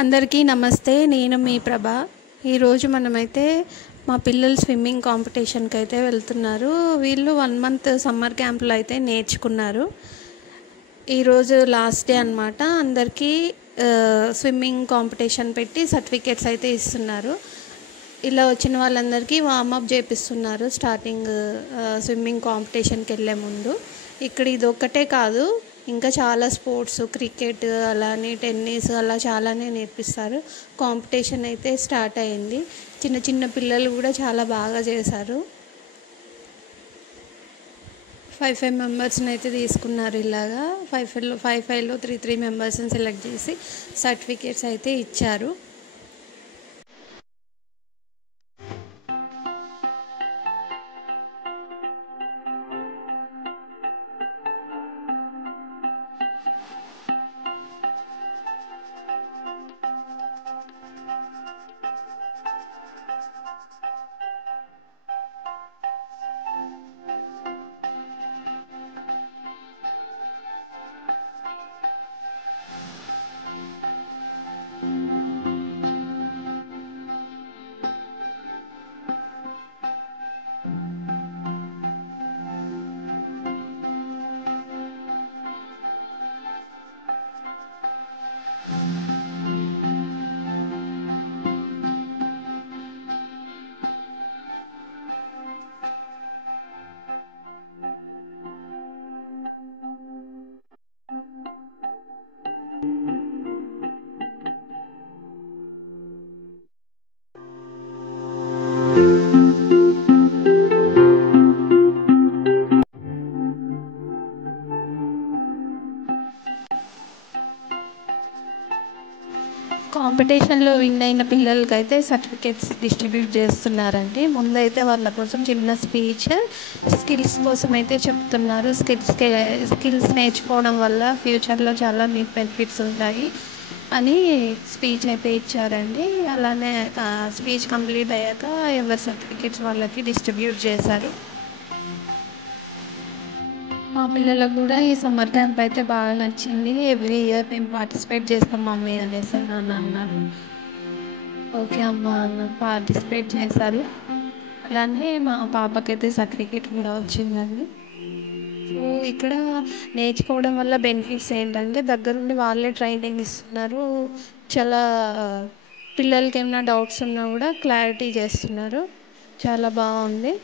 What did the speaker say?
అందరికీ నమస్తే. నేను మీ ప్రభ. ఈరోజు మనమైతే మా పిల్లలు స్విమ్మింగ్ కాంపిటీషన్కి అయితే వెళ్తున్నారు. వీళ్ళు 1 మంత్ సమ్మర్ క్యాంప్లో అయితే నేర్చుకున్నారు. ఈరోజు లాస్ట్ డే అనమాట. అందరికీ స్విమ్మింగ్ కాంపిటీషన్ పెట్టి సర్టిఫికేట్స్ అయితే ఇస్తున్నారు. ఇలా వచ్చిన వాళ్ళందరికీ వార్మప్ చేపిస్తున్నారు స్టార్టింగ్ స్విమ్మింగ్ కాంపిటీషన్కి వెళ్ళే ముందు. ఇక్కడ ఇది ఒక్కటే కాదు, ఇంకా చాలా స్పోర్ట్స్, క్రికెట్, అలానే టెన్నిస్, అలా చాలానే నేర్పిస్తారు. కాంపిటీషన్ అయితే స్టార్ట్ అయింది. చిన్న చిన్న పిల్లలు కూడా చాలా బాగా చేశారు. 5 మెంబర్స్ని అయితే తీసుకున్నారు. ఇలాగా 5లో 3 మెంబర్స్ని సెలెక్ట్ చేసి సర్టిఫికేట్స్ అయితే ఇచ్చారు. కాంపిటీషన్లో విన్ అయిన పిల్లలకి అయితే సర్టిఫికేట్స్ డిస్ట్రిబ్యూట్ చేస్తున్నారండి. ముందైతే వాళ్ళ కోసం చిన్న స్కిల్స్ కోసం అయితే చెప్తున్నారు. స్కిల్స్ నేర్చుకోవడం వల్ల ఫ్యూచర్లో చాలా మీకు బెనిఫిట్స్ ఉంటాయి అని స్పీచ్ అయితే ఇచ్చారండి. అలానే స్పీచ్ కంప్లీట్ అయ్యాక ఎవరి సర్టిఫికేట్స్ వాళ్ళకి డిస్ట్రిబ్యూట్ చేశారు. మా పిల్లలకు కూడా ఈ సమ్మర్ క్యాంప్ అయితే బాగా నచ్చింది. ఎవ్రీ ఇయర్ మేము పార్టిసిపేట్ చేస్తాం మమ్మీ అనేసి నన్ను అన్నారు. ఓకే అమ్మ అన్న పార్టిసిపేట్ చేశారు. అలానే మా పాపకైతే సర్టిఫికేట్ కూడా వచ్చిందండి. సో ఇక్కడ నేర్చుకోవడం వల్ల బెనిఫిట్స్ ఏంటంటే దగ్గరుండి వాళ్ళే ట్రైనింగ్ ఇస్తున్నారు. చాలా పిల్లలకి ఏమైనా డౌట్స్ ఉన్నా కూడా క్లారిటీ చేస్తున్నారు. చాలా బాగుంది.